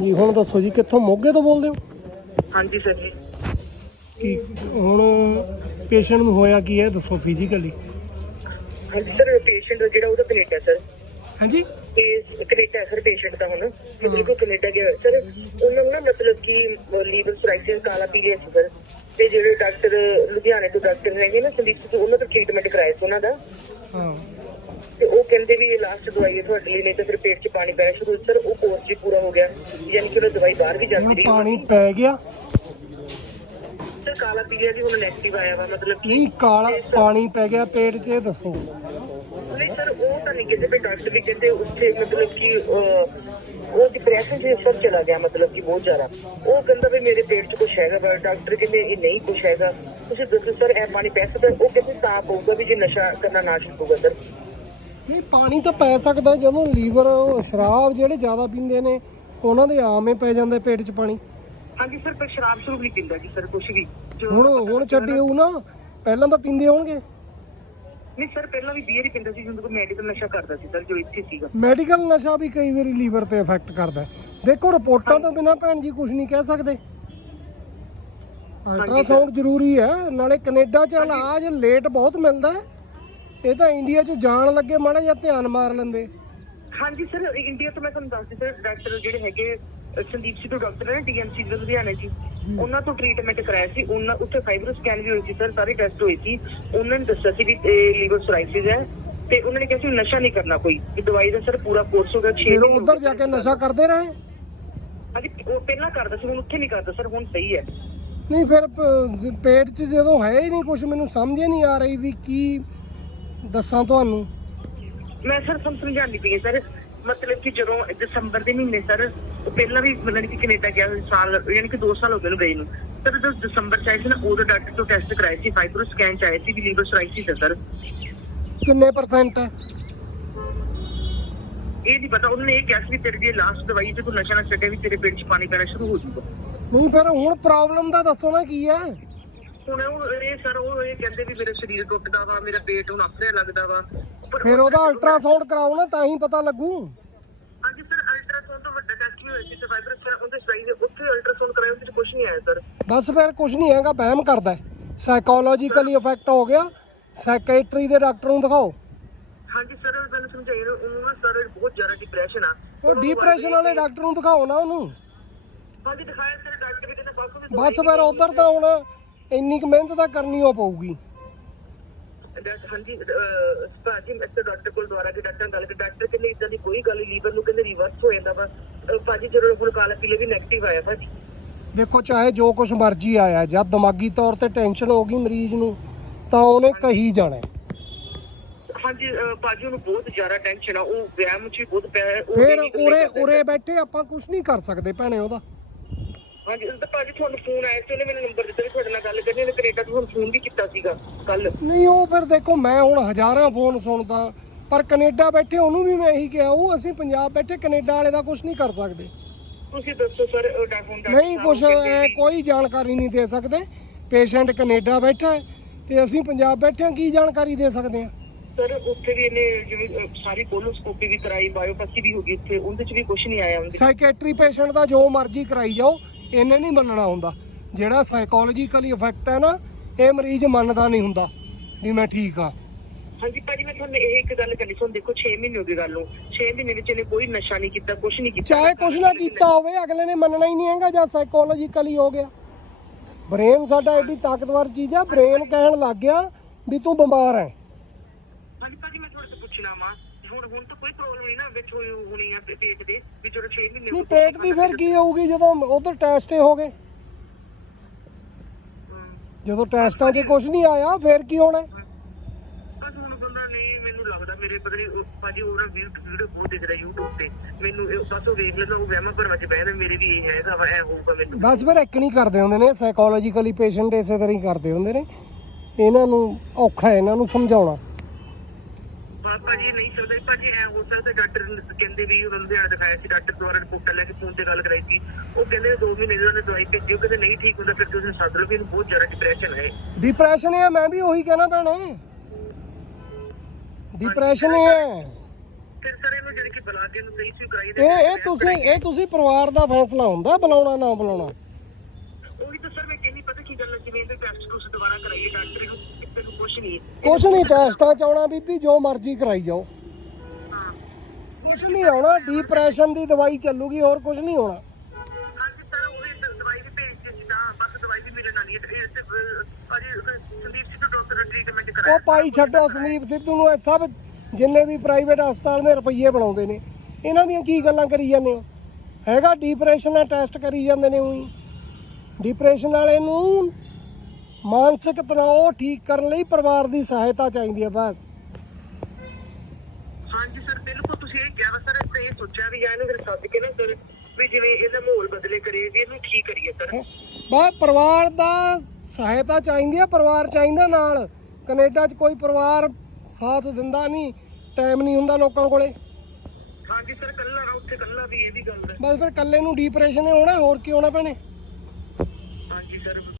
ਜੀ ਹੁਣ ਦੱਸੋ ਜੀ ਕਿੱਥੋਂ ਮੋਗੇ ਤੋਂ ਬੋਲਦੇ ਹੋ? ਹਾਂਜੀ ਸਰ। ਜੀ ਕੀ ਹੁਣ ਪੇਸ਼ੈਂਟ ਨੂੰ ਹੋਇਆ ਕੀ ਹੈ? ਦੱਸੋ ਫਿਜ਼ੀਕਲੀ ਹਾਂਜੀ ਸਰ ਪੇਸ਼ੈਂਟ ਜਿਹੜਾ ਉਹਦਾ ਕੈਨੇਡਾ ਸਰ। ਹਾਂਜੀ? ਤੇ ਕੈਨੇਡਾ ਸਰ ਪੇਸ਼ੈਂਟ ਦਾ ਹੁਣ। ਮਤਲਬ ਕਿ ਕੈਨੇਡਾ ਗਿਆ ਸਰ। ਉਹਨਾਂ ਨੂੰ ਨਾ ਮਤਲਬ ਕਿ ਲੀਵਰ ਸਰਾਈਸਿਸ ਕਾਲਾ ਪੀਲੀਆ ਸੀ ਸਰ। ਤੇ ਜਿਹੜੇ ਡਾਕਟਰ ਲੁਧਿਆਣੇ ਤੋਂ ਡਾਕਟਰ ਹੈਗੇ ਨਾ ਸੰਦੀਪ ਤੋਂ ਉਹਨਾਂ ਤੋਂ ਟ੍ਰੀਟਮੈਂਟ ਕਰਾਇਆ ਸੀ ਉਹਨਾਂ ਦਾ। ਹਾਂ। ਤੇ ਉਹ ਕਹਿੰਦੇ ਵੀ ਇਹ ਲਾਸਟ ਦਵਾਈ ਹੈ ਤੁਹਾਡੇ ਲਈ ਨਹੀਂ ਤਾਂ ਫਿਰ ਪੇਟ 'ਚ ਪਾਣੀ ਪੈਣਾ ਸ਼ੁਰੂ ਹੋ ਸਰ ਉਹ ਕੋਰਸ ਵੀ ਪੂਰਾ ਹੋ ਗਿਆ। ਯਾਨੀ ਕਿ ਉਹ ਦਵਾਈ ਬਾਹਰ ਵੀ ਜਾਂਦੀ ਰਹੀ। ਪਾਣੀ ਪੈ ਗਿਆ। ਸਰ ਕਾਲਾ ਪੀਲੀਆ ਵੀ ਹੁਣ ਨੈਗੇਟਿਵ ਆਇਆ ਵਾ ਮਤਲਬ ਕਿ ਨਹੀਂ ਕਾਲਾ ਪਾਣੀ ਪੈ ਗਿਆ ਪੇਟ 'ਚ ਇਹ ਦੱਸੋ। ਨਹੀਂ ਸਰ ਉਹ ਤਾਂ ਨਹੀਂ ਕਹਿੰਦੇ ਵੀ ਡਾਕਟਰ ਵੀ ਕਹਿੰਦੇ ਉੱਥੇ ਮਤਲਬ ਕਿ ਅਹ, ਉਹ ਡਿਪਰੈਸ਼ਨ ਦੇ ਸਰ ਚਲਾ ਗਿਆ ਮਤਲਬ ਕਿ ਬਹੁਤ ਜ਼ਿਆਦਾ। ਉਹ ਕਹਿੰਦਾ ਵੀ ਮੇਰੇ ਪੇਟ 'ਚ ਕੁਝ ਹੈਗਾ ਪਰ ਡਾਕਟਰ ਕਹਿੰਦੇ ਇਹ ਨਹੀਂ ਕੁਝ ਹੈਗਾ। ਤੁਸੀਂ ਦੱਸੋ ਸਰ ਇਹ ਪਾਣੀ ਪੈ ਸਕਦਾ? ਉਹ ਕਹਿੰਦੇ ਤਾਂ ਪਊਗਾ ਵੀ ਜੇ ਨਸ਼ਾ ਕਰਨਾ ਨਾ ਛੱਡੂਗਾ ਸਰ। ਨਹੀਂ ਪਾਣੀ ਤਾਂ ਪੈ ਸਕਦਾ ਜਦੋਂ ਲੀਵਰ ਸ਼ਰਾਬ ਜਿਹੜੇ ਜ਼ਿਆਦਾ ਪੀਂਦੇ ਨੇ ਉਹਨਾਂ ਦੇ ਆਮ ਹੀ ਪੈ ਜਾਂਦਾ ਪੇਟ 'ਚ ਪਾਣੀ। ਹਾਂਜੀ ਸਰ ਪਰ ਸ਼ਰਾਬ ਸ਼ੁਰੂ ਨਹੀਂ ਪੀਂਦਾ ਜੀ ਸਰ ਕੁਝ ਵੀ। ਹੁਣ ਹੁਣ ਛੱਡਿਓ ਨਾ ਪਹਿਲਾਂ ਤਾਂ ਪੀਂਦੇ ਹੋਣਗੇ। ਨਹੀਂ ਸਰ ਪਹਿਲਾਂ ਵੀ ਬੀਅਰ ਹੀ ਪੀਂਦਾ ਸੀ ਜਦੋਂ ਮੈਡੀਕਲ ਨਸ਼ਾ ਕਰਦਾ ਸੀ ਸਰ ਜੋ ਇੱਥੇ ਸੀਗਾ। ਮੈਡੀਕਲ ਨਸ਼ਾ ਵੀ ਕਈ ਵਾਰੀ ਲੀਵਰ ਤੇ ਇਫੈਕਟ ਕਰਦਾ। ਦੇਖੋ ਰਿਪੋਰਟਾਂ ਤੋਂ ਬਿਨਾ ਭੈਣ ਜੀ ਕੁਝ ਨਹੀਂ ਕਹਿ ਸਕਦੇ। ਅਲਟਰਾਸਾਊਂਡ ਜ਼ਰੂਰੀ ਹੈ ਨਾਲੇ ਕੈਨੇਡਾ ਚ ਇਲਾਜ ਲੇਟ ਬਹੁਤ ਮਿਲਦਾ ਹੈ। ਇਹ ਤਾਂ ਇੰਡੀਆ ਚ ਜਾਣ ਲੱਗੇ ਮਾੜਾ ਜਿਹਾ ਧਿਆਨ ਮਾਰ ਲੈਂਦੇ। ਹਾਂਜੀ ਸਰ ਇੰਡੀਆ ਤੋਂ ਮੈਂ ਤੁਹਾਨੂੰ ਦੱਸਦੀ ਸਰ ਡਾਕਟਰ ਜਿਹੜੇ ਹੈਗੇ ਸੰਦੀਪ ਸਿੱਧੂ ਡਾਕਟਰ ਹੈ ਡੀਐਮਸੀ ਦੇ ਲੁਧਿਆਣੇ ਜੀ। ਉਹਨਾਂ ਤੋਂ ਟ੍ਰੀਟਮੈਂਟ ਕਰਾਇਆ ਸੀ। ਉਹਨਾਂ ਉੱਥੇ ਫਾਈਬਰੋ ਸਕੈਨ ਵੀ ਹੋਈ ਸੀ ਸਰ ਸਾਰੇ ਟੈਸਟ ਹੋਏ ਸੀ। ਉਹਨਾਂ ਨੇ ਦੱਸਿਆ ਸੀ ਵੀ ਲੀਵਰ ਸੋਰਾਇਸਿਸ ਹੈ ਤੇ ਉਹਨਾਂ ਨੇ ਕਿਹਾ ਸੀ ਨਸ਼ਾ ਨਹੀਂ ਕਰਨਾ ਕੋਈ। ਵੀ ਦਵਾਈ ਦਾ ਸਰ ਪੂਰਾ ਕੋਰਸ ਹੋ ਗਿਆ 6 ਫਿਰ ਉੱਧਰ ਜਾ ਕੇ ਨਸ਼ਾ ਕਰਦੇ ਰਹੇ? ਹਾਂਜੀ ਉਹ ਪਹਿਲਾਂ ਕਰਦਾ ਸੀ ਹੁਣ ਉੱਥੇ ਨਹੀਂ ਕਰਦਾ ਸਰ ਹੁਣ ਸਹੀ ਹੈ। ਨਹੀਂ ਫਿਰ ਪੇਟ 'ਚ ਜਦੋਂ ਹੈ ਹੀ ਨਹੀਂ ਕੁਝ ਮੈਨੂੰ ਸਮਝ ਹੀ ਨਹੀਂ ਆ ਰਹੀ ਵੀ ਕੀ ਦੱਸਾਂ ਤੁਹਾਨੂੰ? ਮੈਂ ਸਰ ਤੁਹਾਨੂੰ ਸਮਝਾਉਂਦੀ ਪਈ ਸਰ। ਮਤਲਬ ਕਿ ਜਦੋਂ ਦਸੰਬਰ ਦੇ ਮਹੀਨੇ ਸਰ ਉਹ ਪਹਿਲਾਂ ਵੀ ਮਤਲਬ ਕਿ ਕੈਨੇਡਾ ਗਿਆ ਸੀ ਸਾਲ ਯਾਨੀ ਕਿ 2 ਸਾਲ ਹੋ ਗਏ ਨੂੰ ਗਏ ਨੂੰ। ਸਰ ਜਦੋਂ ਦਸੰਬਰ ਚ ਆਏ ਸੀ ਨਾ ਉਦੋਂ ਡਾਕਟਰ ਤੋਂ ਟੈਸਟ ਕਰਾਏ ਸੀ ਫਾਈਬਰੋ ਸਕੈਨ ਚ ਆਏ ਸੀ ਕਿ ਲੀਵਰ ਸੋਰਾਇਸਿਸ ਹੈ ਸਰ। ਕਿੰਨੇ ਪਰਸੈਂਟ ਹੈ ਇਹ ਨਹੀਂ ਪਤਾ ਉਹਨਾਂ ਇਹ ਕਿਹਾ ਸੀ ਵੀ ਤੇਰੀ ਜੇ ਲਾਸਟ ਦਵਾਈ ਤੇ ਤੂੰ ਨਸ਼ਾ ਨਾ ਛੱਡੇ ਵੀ ਤੇਰੇ ਪੇਟ 'ਚ ਪਾਣੀ ਪੈਣਾ ਸ਼ੁਰੂ ਹੋ ਜਾਊਗਾ। ਨਹੀਂ ਫਿਰ ਹੁਣ ਪ੍ਰੋਬਲਮ ਦਾ ਦੱਸੋ ਨਾ ਕੀ ਹੈ। ਹੁਣ ਉਹ ਇਹ ਸਰ ਉਹ ਇਹ ਕਹਿੰਦੇ ਵੀ ਮੇਰੇ ਸਰੀਰ ਟੁੱਟਦਾ ਵਾ ਮੇਰਾ ਪੇਟ ਹੁਣ ਆਪਣੇ ਲੱਗਦਾ ਵਾ। ਪਰ ਫਿਰ ਉਹਦਾ ਅਲਟਰਾਸਾਊਂਡ ਕਰਾਓ ਨਾ ਤਾਂ ਹੀ ਪਤਾ ਲੱਗੂ। ਹਾਂਜੀ ਸਰ ਅਲਟਰਾਸਾਊਂਡ ਤੋਂ ਵੱਡਾ ਟੈਸਟ ਵੀ ਹੋਇਆ ਸੀ ਤੇ ਫਾਈਬਰ ਸਕੈਨ ਉਹਦੇ ਦੇ ਉੱਥੇ ਅਲਟਰਾਸਾਊਂਡ ਕਰਾਇਆ ਉਹਦੇ 'ਚ ਕੁਝ ਨਹੀਂ ਆਇਆ ਸਰ। ਬਸ ਫਿਰ ਕੁਝ ਨਹੀਂ ਹੈਗਾ ਵਹਿਮ ਕਰਦਾ ਸਾਈਕੋਲੋਜੀਕਲੀ ਇਫੈਕਟ ਹੋ ਗਿਆ। ਸਾਈਕੈਟਰੀ ਦੇ ਡਾਕਟਰ ਨੂੰ ਦਿਖਾਓ। ਹਾਂਜੀ ਸਰ ਉਹ ਤੁਹਾਨੂੰ ਸਮਝਾਈ ਰਿਹਾ ਉਹਨੂੰ ਨਾ ਸਰ ਬਹੁਤ ਜ਼ਿਆਦਾ ਡਿਪਰੈਸ਼ਨ ਆ। ਉਹ ਡਿਪਰੈਸ਼ਨ ਵਾਲੇ ਡਾਕਟਰ ਨੂੰ ਦਿਖਾਓ ਨਾ ਉਹਨੂੰ। ਹਾਂਜੀ ਦਿਖਾਇਆ ਸਰ ਡਾਕਟਰ ਵੀ ਕਹਿੰਦਾ ਬਸ ਫਿਰ ਉਧਰ ਤਾਂ ਹੁਣ ਇੰਨੀ ਕੁ ਮਿਹਨਤ ਤਾਂ ਕਰਨੀ ਓ ਪਊਗੀ ਡਾਕਟਰ ਹਾਂਜੀ ਅਹ, ਭਾਜੀ ਮੈਂ ਤਾਂ ਡਾਕਟਰ ਕੋਲ ਦੁਆਰਾ ਕੇ ਡਾਕਟਰ ਨਾਲ ਗੱਲ ਕਰ ਡਾਕਟਰ ਕਹਿੰਦੇ ਇਦਾਂ ਦੀ ਕੋਈ ਗੱਲ ਲੀਵਰ ਨੂੰ ਕਹਿੰਦੇ ਰਿਵਰਸ ਹੋ ਜਾਂਦਾ ਵਾ ਅਹ, ਭਾਜੀ ਜਦੋਂ ਹੁਣ ਕਾਲਾ ਪੀਲੇ ਵੀ ਨੈਗੇਟਿਵ ਆਇਆ ਭਾਜੀ ਦੇਖੋ ਚਾਹੇ ਜੋ ਕੁਝ ਮਰਜ਼ੀ ਆਇਆ ਜਦ ਦਿਮਾਗੀ ਤੌਰ ਤੇ ਟੈਨਸ਼ਨ ਹੋ ਗਈ ਮਰੀਜ਼ ਨੂੰ ਤਾਂ ਉਹਨੇ ਕਹੀ ਜਾਣਾ ਹੈ। ਹਾਂਜੀ ਅਹ, ਭਾਜੀ ਉਹਨੂੰ ਬਹੁਤ ਜ਼ਿਆਦਾ ਟੈਨਸ਼ਨ ਆ ਉਹ ਵਿਆਮ ਚ ਵੀ ਬਹੁਤ ਪਿਆ ਹੈ ਉਹ ਫਿਰ ਉਰੇ। ਉਰੇ ਬੈਠੇ ਆਪਾਂ ਕੁਝ ਨਹੀਂ ਕਰ ਸਕਦੇ ਭੈਣੇ ਉਹਦਾ ਹਾਂਜੀ ਤਾਂ ਭਾਜੀ ਤੁਹਾਨੂੰ ਫੋਨ ਆਇਆ ਸੀ ਉਹਨੇ ਮੈਨੂੰ ਨੰਬਰ ਦਿੱਤਾ ਵੀ ਤੁਹਾਡੇ ਨਾਲ ਗੱਲ ਕਰਨੀ ਉਹਨੇ ਕੈਨੇਡਾ ਤੋਂ ਹੁਣ ਫੋਨ ਵੀ ਕੀਤਾ ਸੀਗਾ ਕੱਲ ਨਹੀਂ ਉਹ ਫਿਰ ਦੇਖੋ ਮੈਂ ਹੁਣ ਹਜ਼ਾਰਾਂ ਫੋਨ ਸੁਣਦਾ ਪਰ ਕੈਨੇਡਾ ਬੈਠੇ ਉਹਨੂੰ ਵੀ ਮੈਂ ਇਹੀ ਕਿਹਾ ਉਹ ਅਸੀਂ ਪੰਜਾਬ ਬੈਠੇ ਕੈਨੇਡਾ ਵਾਲੇ ਦਾ ਕੁਝ ਨਹੀਂ ਕਰ ਸਕਦੇ। ਤੁਸੀਂ ਦੱਸੋ ਸਰ ਉਹ ਡਾ- ਹੁਣ ਡਾਕਟਰ ਨਹੀਂ ਕੁਝ ਕੋਈ ਜਾਣਕਾਰੀ ਨਹੀਂ ਦੇ ਸਕਦੇ। ਪੇਸ਼ੈਂਟ ਕੈਨੇਡਾ ਬੈਠਾ ਹੈ ਤੇ ਅਸੀਂ ਪੰਜਾਬ ਬੈਠੇ ਹਾਂ ਕੀ ਜਾਣਕਾਰੀ ਦੇ ਸਕਦੇ ਹਾਂ? ਸਰ ਉੱਥੇ ਵੀ ਇਹਨੇ ਜਿਵੇਂ ਅਹ, ਸਾਰੀ ਕੋਲੋਸਕੋਪੀ ਵੀ ਕਰਾਈ ਬਾਇਓਪਸੀ ਵੀ ਹੋ ਗਈ ਉੱਥੇ ਉਹਦੇ ਚ ਵੀ ਕੁਝ ਨਹੀਂ ਆਇਆ ਉਹਦੇ ਸਾਈਕੈਟਰੀ ਪੇਸ਼ੈਂਟ ਦਾ ਜੋ ਮਰਜ਼ੀ ਕਰਾਈ ਜਾਓ ਇਹਨੇ ਨਹੀਂ ਮੰਨਣਾ ਹੁੰਦਾ। ਜਿਹੜਾ ਸਾਈਕੋਲੋਜੀਕਲੀ ਇਫੈਕਟ ਹੈ ਨਾ ਇਹ ਮਰੀਜ਼ ਮੰਨਦਾ ਨਹੀਂ ਹੁੰਦਾ ਵੀ ਮੈਂ ਠੀਕ ਆ ਹਾਂਜੀ ਭਾਜੀ ਮੈਂ ਤੁਹਾਨੂੰ ਇਹ ਇੱਕ ਗੱਲ ਕਰਨੀ ਸੀ। ਹੁਣ ਦੇਖੋ 6 ਮਹੀਨੇ ਹੋ ਗਏ ਗੱਲ ਨੂੰ। 6 ਮਹੀਨੇ ਵਿੱਚ ਇਹਨੇ ਕੋਈ ਨਸ਼ਾ ਨਹੀਂ ਕੀਤਾ ਕੁਝ ਨਹੀਂ ਕੀਤਾ। ਚਾਹੇ ਕੁਝ ਨਾ ਕੀਤਾ ਹੋਵੇ ਅਗਲੇ ਨੇ ਮੰਨਣਾ ਹੀ ਨਹੀਂ ਹੈਗਾ ਜਾਂ ਸਾਈਕੋਲੋਜੀਕਲੀ ਹੋ ਗਿਆ। ਬ੍ਰੇਨ ਸਾਡਾ ਐਡੀ ਤਾਕਤਵਰ ਚੀਜ਼ ਆ ਬ੍ਰੇਨ ਕਹਿਣ ਲੱਗ ਗਿਆ ਵੀ ਤੂੰ ਬਿਮਾਰ ਹੈ। ਹਾਂਜੀ ਭਾਜੀ ਮੈਂ ਤੁਹਾਡੇ ਤੋਂ ਪੁੱਛਣਾ ਵਾ। ਹੁਣ ਹੁਣ ਤਾਂ ਕੋਈ ਪ੍ਰੋਬਲਮ ਨਹੀਂ ਨਾ ਵਿੱਚ ਹੋਈ ਹੋਣੀ ਆ ਪੇਟ ਦੇ ਵੀ ਜਦੋਂ 6 ਮਹੀਨੇ ਨਹੀਂ ਪੇਟ ਦੀ ਫਿਰ ਕੀ ਹੋਊਗੀ ਜਦੋਂ ਉਧਰ ਟੈਸਟ ਹੋ ਗਏ? ਜਦੋਂ ਟੈਸਟਾਂ 'ਚ ਕੁਝ ਨਹੀਂ ਆਇਆ ਫਿਰ ਕੀ ਹੋਣਾ? ਬਸ ਹੁਣ ਬੰਦਾ ਨਹੀਂ ਮੈਨੂੰ ਲੱਗਦਾ ਮੇਰੇ ਪਤਾ ਨਹੀਂ ਉਹ ਭਾਜੀ ਉਹਨਾਂ ਵੀਡੀਓ ਬਹੁਤ ਦਿਖ ਰਿਹਾ YouTube ਤੇ। ਮੈਨੂੰ ਇਹ- ਬਸ ਉਹ ਵੇਖ ਲੈਂਦਾ ਉਹ ਵਹਿਮਾਂ ਭਰਮਾਂ ਚ ਬਹਿ ਜਾਂਦਾ ਮੇਰੇ ਵੀ ਇਹ ਹੈਗਾ ਵਾ ਐ ਹੋਊਗਾ ਮੈਨੂੰ। ਬਸ ਫਿਰ ਇੱਕ ਨਹੀਂ ਕਰਦੇ ਹੁੰਦੇ ਨੇ ਸਾਈਕੋਲੋਜੀਕਲੀ ਪੇਸ਼ੈਂਟ ਇਸੇ ਤਰ੍ਹਾਂ ਹੀ ਕਰਦੇ ਹੁੰਦੇ ਨੇ। ਇਹਨਾਂ ਨੂੰ ਔਖਾ ਹੈ ਇਹਨਾਂ ਨੂੰ ਸਮਝਾਉਣਾ। ਪਾ- ਭਾਜੀ ਨਹੀਂ ਚੱਲਦਾ। ਭਾਜੀ ਐ ਹੋ ਸਕਦਾ ਡਾਕਟਰ ਨੂੰ ਕਹਿੰਦੇ ਵੀ ਉਹਨਾਂ ਨੂੰ ਦਿਖਾਇਆ ਸੀ ਡਾਕਟਰ ਦੁਆਰਾ ਰਿਪੋਰਟ ਲੈ ਕੇ ਫੋਨ ਤੇ ਗੱਲ ਕਰਾਈ ਸੀ। ਉਹ ਕਹਿੰਦੇ 2 ਮਹੀਨੇ ਦੀ ਉਹਨੇ ਦਵਾਈ ਭੇਜੀ ਉਹ ਕਹਿੰਦੇ ਨਹੀਂ ਠੀਕ ਹੁੰਦਾ ਫਿਰ ਤੁਸੀਂ ਸੱਦ ਲਓ ਵੀ ਇਹਨੂੰ ਬਹੁਤ ਜ਼ਿਆਦਾ ਡਿਪਰੈਸ਼ਨ ਹੈ। ਡਿਪਰੈਸ਼ਨ ਹੈ ਮੈਂ ਵੀ ਉਹੀ ਕਹਿਣਾ ਭੈਣੇ। ਡਿਪਰੈਸ਼ਨ ਹੈ ਫਿਰ ਸਰ ਇਹਨੂੰ ਜਿਹੜੀ ਕਿ ਬੁਲਾ ਕੇ ਇਹਨੂੰ ਸਹੀ ਸੀ ਕਰਾਈ ਦੇ ਇਹ ਇਹ ਤੁਸੀਂ ਇਹ ਤੁਸੀਂ ਪਰਿਵਾਰ ਦਾ ਫੈਸਲਾ ਹੁੰਦਾ ਬੁਲਾਉਣਾ ਨਾ ਬੁਲਾਉਣਾ? ਉਹੀ ਤਾਂ ਸਰ ਮੈਂ ਕਹਿੰਦੀ ਪਤਾ ਕੀ ਗੱਲ ਹੈ ਜਿਵੇਂ ਇਹਦੇ ਟੈਸਟ ਟੂਸਟ ਦੁਬਾਰਾ ਕਰਾਈਏ ਡਾਕਟਰ ਨੂੰ। ਨਹੀਂ। ਕੁਛ ਨਹੀਂ ਟੈਸਟਾਂ ਚ ਆਉਣਾ ਬੀਬੀ ਜੋ ਮਰਜ਼ੀ ਕਰਾਈ ਜਾਓ। ਕੁਛ ਨਹੀਂ ਆਉਣਾ ਡਿਪਰੈਸ਼ਨ ਦੀ ਦਵਾਈ ਚੱਲੂਗੀ ਹੋਰ ਕੁਛ ਨਹੀਂ ਹੋਣਾ ਹਾਂਜੀ ਸਰ ਉਹ ਵੀ ਦ- ਦਵਾਈ ਵੀ ਭੇਜ ਦਿੱਤੀ ਤਾਂ ਬਸ ਦਵਾਈ ਵੀ ਮਿਲਣ ਵਾਲੀ ਹੈ। ਤੇ ਇਹ ਤੇ ਅਹ, ਅਜੇ ਸੰਦੀਪ ਜੀ ਤੋਂ ਡਾਕਟਰ ਨੇ ਟ੍ਰੀਟਮੈਂਟ ਕਰਾਇਆ। ਉਹ ਪਾਈ ਛੱਡੋ ਸੰਦੀਪ ਸਿੱਧੂ ਨੂੰ ਇਹ ਸਭ ਜਿੰਨੇ ਵੀ ਪ੍ਰਾਈਵੇਟ ਹਸਪਤਾਲ ਨੇ ਰੁਪਈਏ ਬਣਾਉਂਦੇ ਨੇ ਇਹਨਾਂ ਦੀਆਂ ਕੀ ਗੱਲਾਂ ਕਰੀ ਜਾਂਦੇ ਹੋ? ਹੈਗਾ ਡਿਪਰੈਸ਼ਨ ਦਾ ਟੈਸਟ ਕਰੀ ਜਾਂਦੇ ਨੇ ਉਹੀ। ਡਿਪਰੈਸ਼ਨ ਵਾਲੇ ਨੂੰ ਮਾਨਸਿਕ ਤਣਾਅ ਠੀਕ ਕਰਨ ਲਈ ਪਰਿਵਾਰ ਦੀ ਸਹਾਇਤਾ ਚਾਹੀਦੀ ਹੈ ਬਸ। ਹਾਂਜੀ ਸਰ ਬਿਲਕੁਲ ਤੁਸੀਂ ਇਹ ਕਿਹਾ ਸਰ ਤੇ ਇਹ ਸੋਚਿਆ ਵੀ ਜਾਂ ਇਹਨੂੰ ਫਿਰ ਸੱਦ ਕੇ ਨਾ ਸਰ ਵੀ ਜਿਵੇਂ ਇਹਦਾ ਮਾਹੌਲ ਬਦਲੇ ਕਰੇ ਵੀ ਇਹਨੂੰ ਠੀਕ ਕਰੀਏ ਸਰ। ਬਸ ਪਰਿਵਾਰ ਦਾ ਸਹਾਇਤਾ ਚਾਹੀਦੀ ਹੈ ਪਰਿਵਾਰ ਚਾਹੀਦਾ ਨਾਲ। ਕੈਨੇਡਾ 'ਚ ਕੋਈ ਪਰਿਵਾਰ ਸਾਥ ਦਿੰਦਾ ਨਹੀਂ ਟਾਈਮ ਨਹੀਂ ਹੁੰਦਾ ਲੋਕਾਂ ਕੋਲੇ। ਹਾਂਜੀ ਸਰ ਕੱਲਾ ਨਾ ਉੱਥੇ ਕੱਲਾ ਵੀ ਇਹ ਵੀ ਗੱਲ ਹੈ। ਬਸ ਫਿਰ ਇਕੱਲੇ ਨੂੰ ਡਿਪਰੈਸ਼ਨ ਹੋਣਾ ਹੋਰ ਕੀ ਹੋਣਾ ਭੈਣੇ?